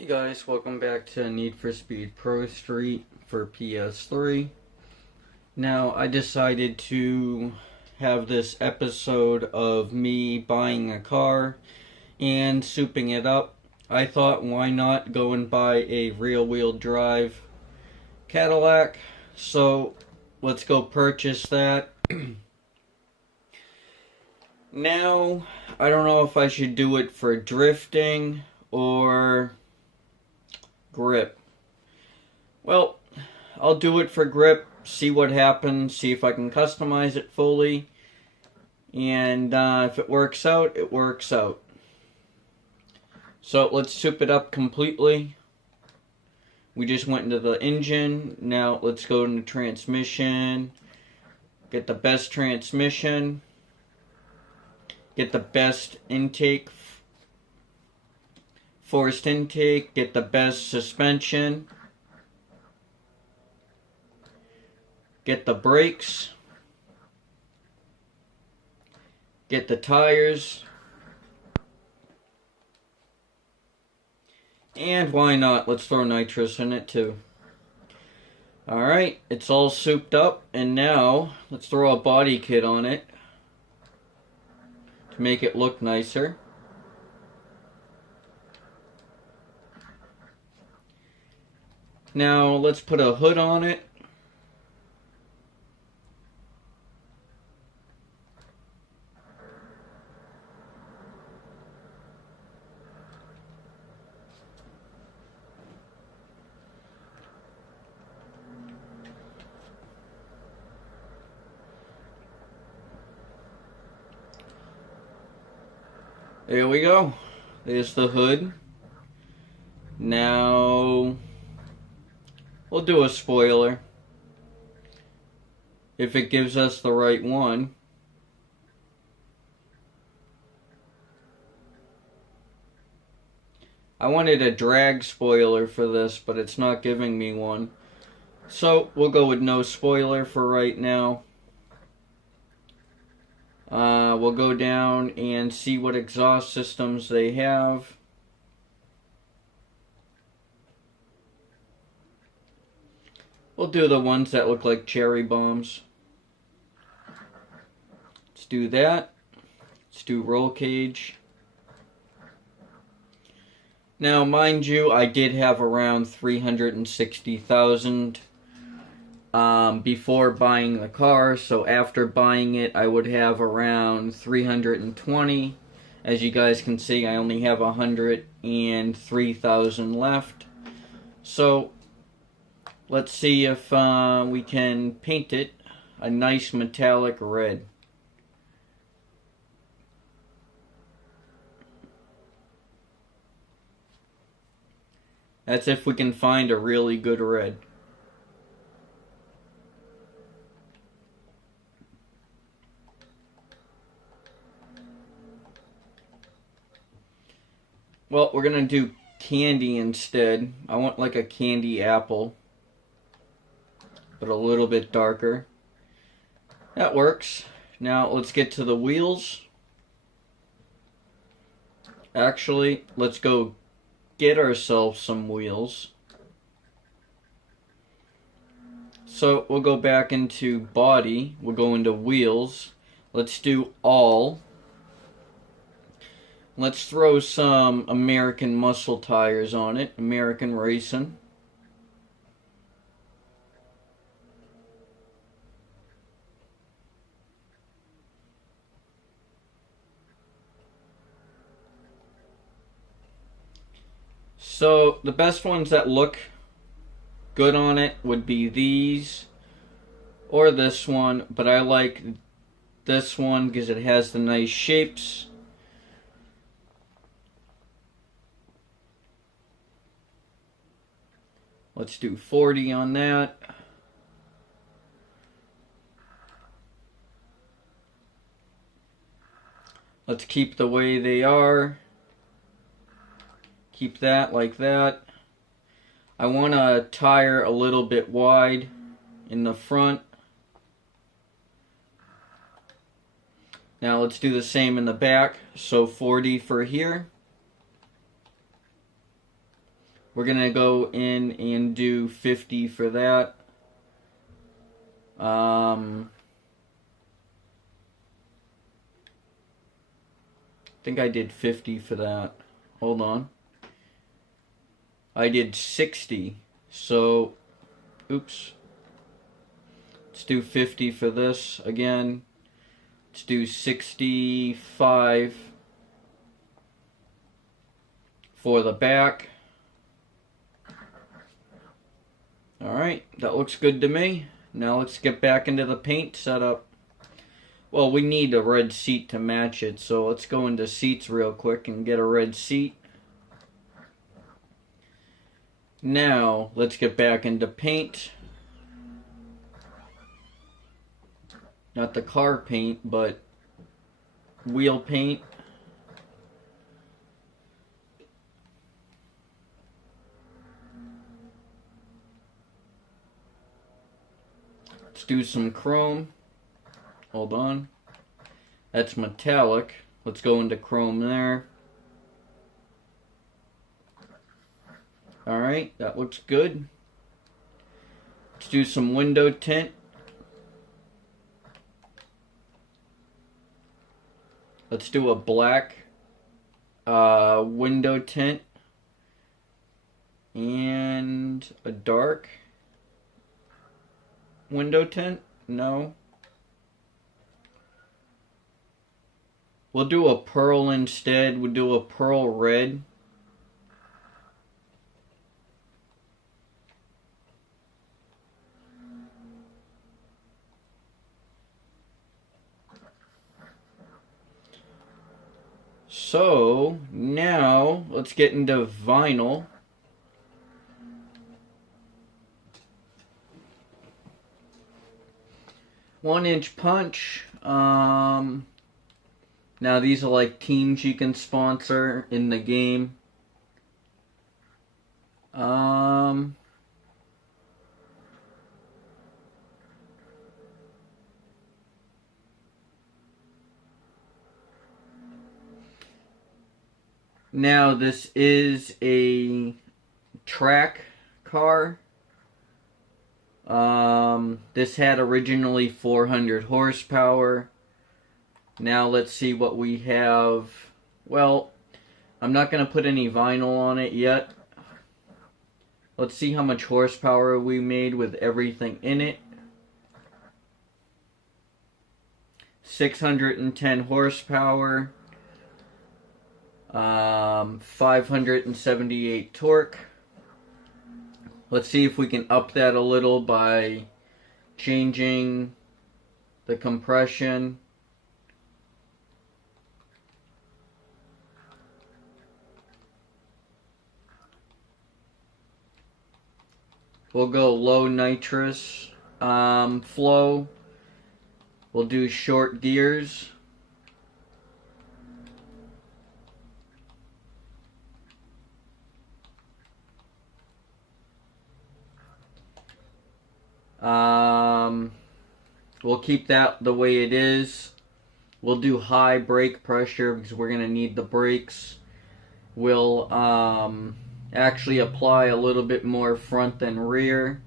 Hey guys, welcome back to Need for Speed Pro Street for PS3. Now, I decided to have this episode of me buying a car and souping it up. I thought, why not go and buy a rear-wheel drive Cadillac? So, let's go purchase that. Now, I don't know if I should do it for drifting or grip. Well, I'll do it for grip, see what happens, see if I can customize it fully, and if it works out, it works out. So let's soup it up completely. We just went into the engine. Now let's go into transmission, get the best transmission, get the best intake, forced intake, get the best suspension, get the brakes, get the tires, and why not, let's throw nitrous in it too. Alright, it's all souped up, and now let's throw a body kit on it to make it look nicer. Now let's put a hood on it. There we go. There's the hood. Now we'll do a spoiler if it gives us the right one. I wanted a drag spoiler for this, but it's not giving me one. So we'll go with no spoiler for right now. We'll go down and see what exhaust systems they have. We'll do the ones that look like cherry bombs. Let's do that. Let's do roll cage. Now, mind you, I did have around 360,000 before buying the car, so after buying it, I would have around 320. As you guys can see, I only have 103,000 left. So, let's see if we can paint it a nice metallic red. That's if we can find a really good red. Well, we're going to do candy instead. I want like a candy apple, but a little bit darker. That works. Now let's get to the wheels. Actually, let's go get ourselves some wheels. So we'll go back into body. We'll go into wheels. Let's do all. Let's throw some American Muscle tires on it. American Racing. So the best ones that look good on it would be these or this one, but I like this one because it has the nice shapes. Let's do 40 on that. Let's keep the way they are. Keep that like that. I want a tire a little bit wide in the front. Now let's do the same in the back. So 40 for here. We're going to go in and do 50 for that. I think I did 50 for that. Hold on. I did 60. So, oops. Let's do 50 for this again. Let's do 65 for the back. Alright, that looks good to me. Now let's get back into the paint setup. Well, we need a red seat to match it, so let's go into seats real quick and get a red seat. Now, let's get back into paint. Not the car paint, but wheel paint. Let's do some chrome. Hold on. That's metallic. Let's go into chrome there. Alright, that looks good. Let's do some window tint. Let's do a black window tint. And a dark window tint? No. We'll do a pearl instead. We'll do a pearl red. So, now, let's get into vinyl. One-inch punch. Now these are like teams you can sponsor in the game. Now this is a track car. This had originally 400 horsepower. Now let's see what we have. Well, I'm not going to put any vinyl on it yet. Let's see how much horsepower we made with everything in it. 610 horsepower. 578 torque. Let's see if we can up that a little by changing the compression. We'll go low nitrous flow. We'll do short gears. We'll keep that the way it is. We'll do high brake pressure because we're going to need the brakes. We'll actually apply a little bit more front than rear.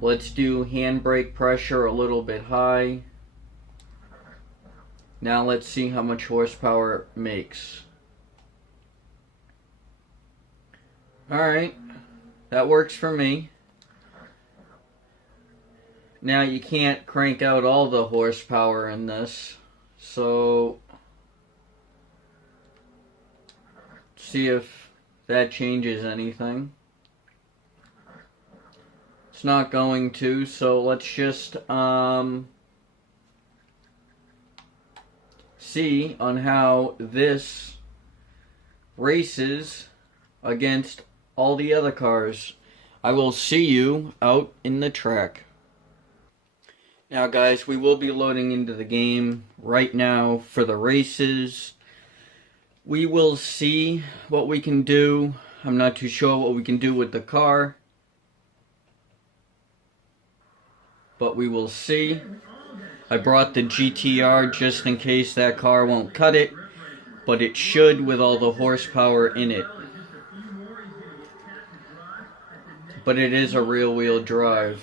Let's do handbrake pressure a little bit high. Now let's see how much horsepower it makes. Alright, that works for me. Now you can't crank out all the horsepower in this, so see if that changes anything. It's not going to, so let's just see on how this races against all the other cars. I will see you out in the track. Now guys, we will be loading into the game right now for the races. We will see what we can do. I'm not too sure what we can do with the car, but we will see. I brought the GTR just in case that car won't cut it, but it should with all the horsepower in it. but it is a rear-wheel drive.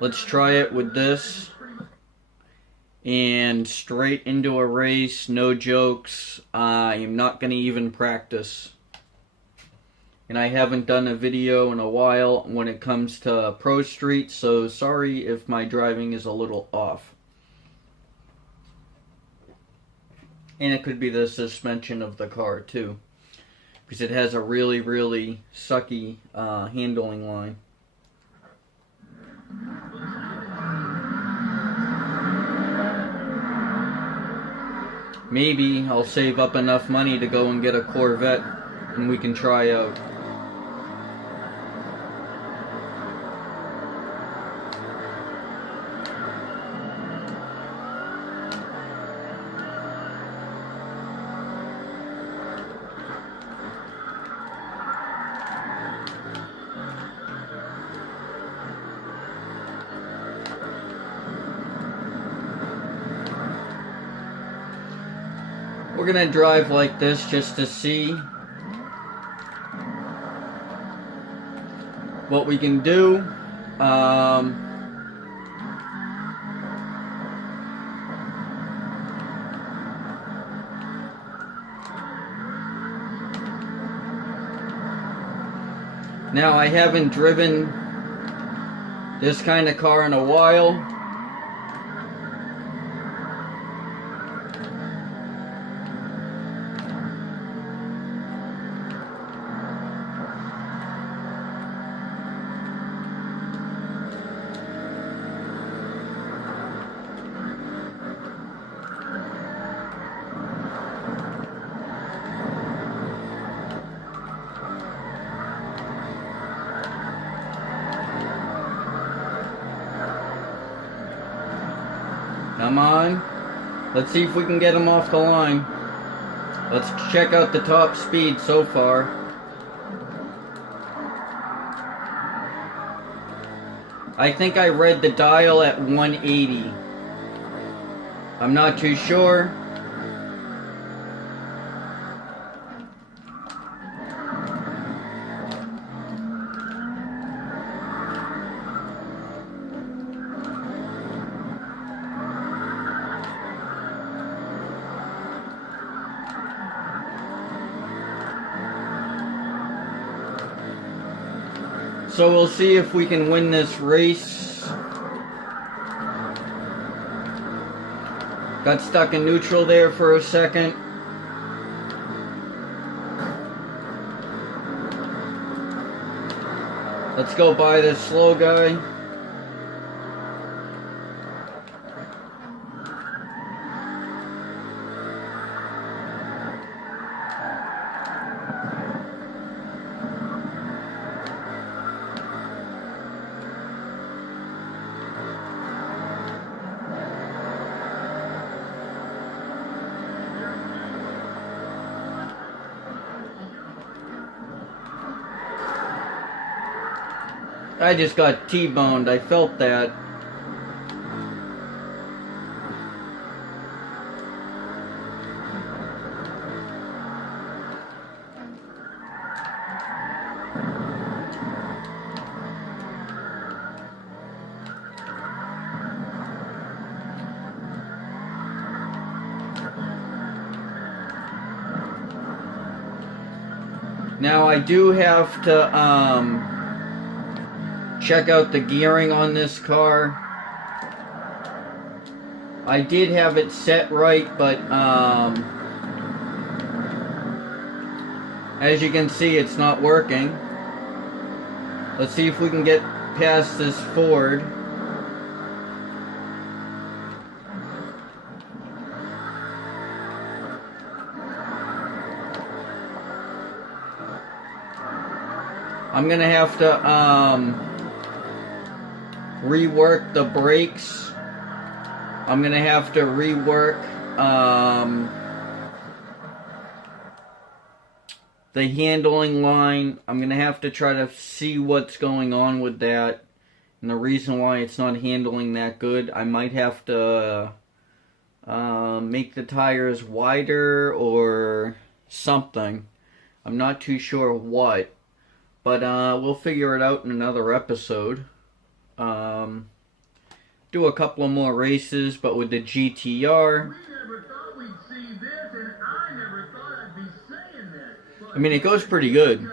Let's try it with this. And straight into a race, no jokes. I'm not going to even practice. And I haven't done a video in a while when it comes to Pro Street, so sorry if my driving is a little off. And it could be the suspension of the car too, because it has a really, really sucky handling line. Maybe I'll save up enough money to go and get a Corvette and we can try out. We're gonna drive like this just to see what we can do. Now, I haven't driven this kind of car in a while. Come on. Let's see if we can get him off the line. Let's check out the top speed so far. I think I read the dial at 180. I'm not too sure. So we'll see if we can win this race. Got stuck in neutral there for a second. Let's go by this slow guy. I just got T-boned. I felt that. Now I do have to check out the gearing on this car. I did have it set right, but as you can see, it's not working. Let's see if we can get past this Ford. I'm gonna have to rework the brakes. I'm gonna have to rework the handling line. I'm gonna have to try to see what's going on with that and the reason why it's not handling that good. I might have to make the tires wider or something. I'm not too sure what, But we'll figure it out in another episode. Do a couple of more races, but with the GTR. I mean, it goes pretty good.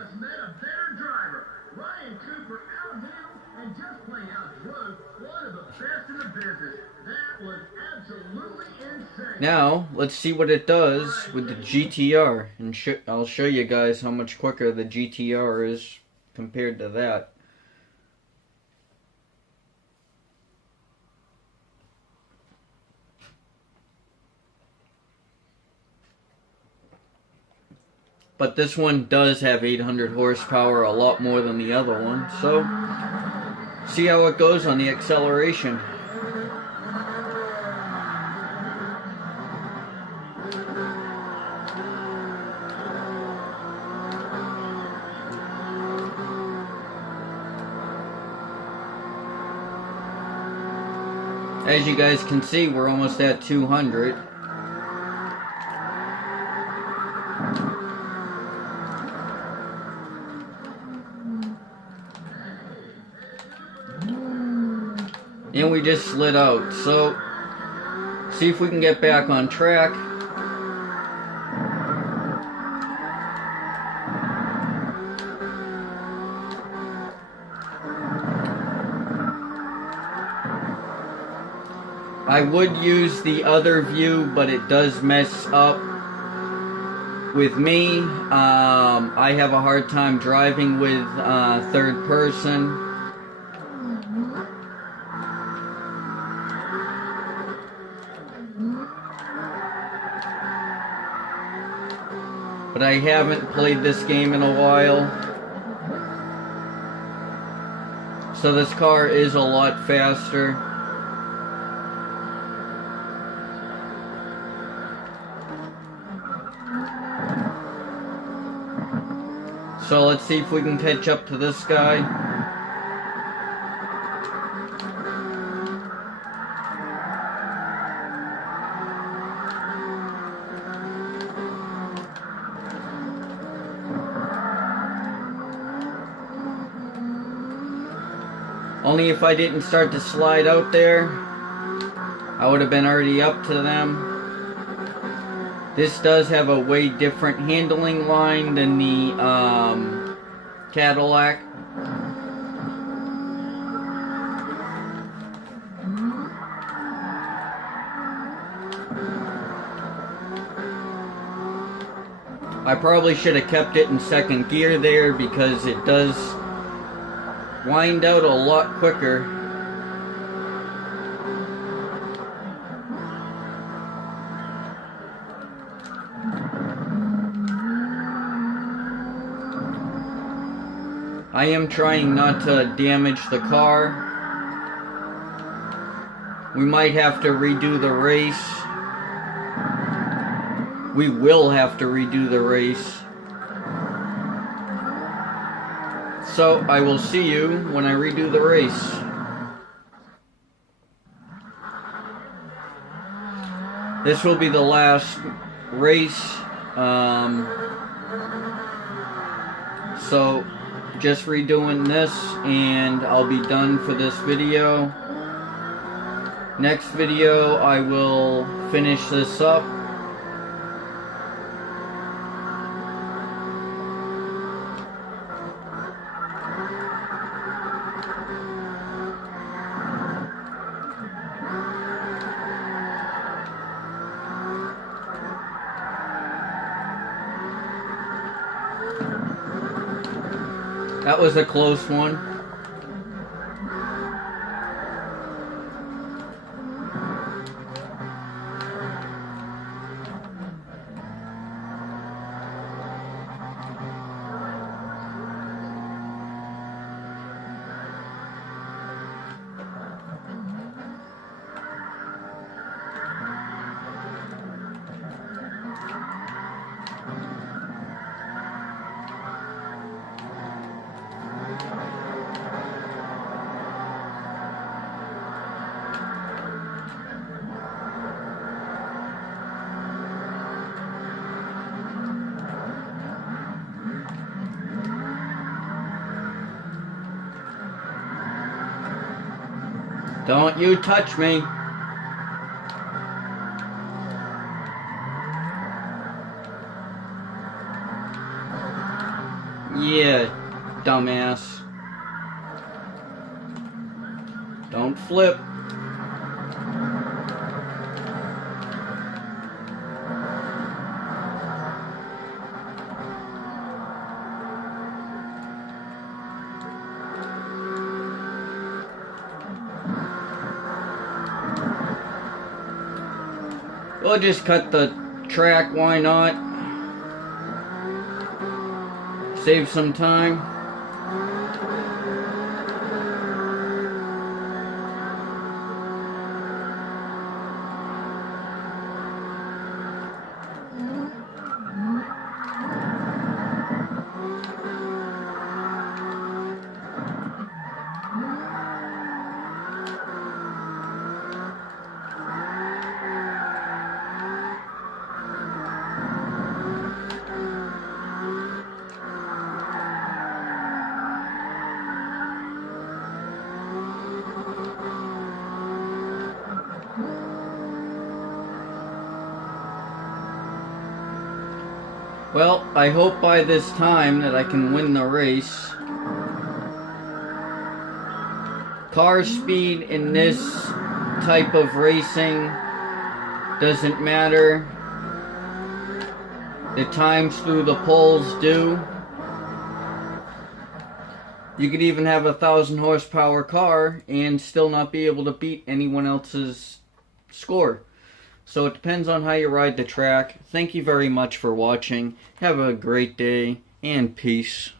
Now, let's see what it does with the GTR. And I'll show you guys how much quicker the GTR is compared to that. But this one does have 800 horsepower, a lot more than the other one. So, see how it goes on the acceleration. As you guys can see, we're almost at 200. And we just slid out. So, see if we can get back on track. I would use the other view, but it does mess up with me. I have a hard time driving with third person. But I haven't played this game in a while. So this car is a lot faster. So let's see if we can catch up to this guy. Only if I didn't start to slide out there, I would have been already up to them. This does have a way different handling line than the Cadillac. I probably should have kept it in second gear there because it does wind out a lot quicker. I am trying not to damage the car. We might have to redo the race. We will have to redo the race. So, I will see you when I redo the race. This will be the last race. So, just redoing this and I'll be done for this video. Next video I will finish this up. That was a close one. Don't you touch me. Yeah, dumbass. Don't flip. We'll just cut the track, why not? Save some time. Well, I hope by this time that I can win the race. Car speed in this type of racing doesn't matter. The times through the poles do. You could even have a 1,000 horsepower car and still not be able to beat anyone else's score. So it depends on how you ride the track. Thank you very much for watching. Have a great day and peace.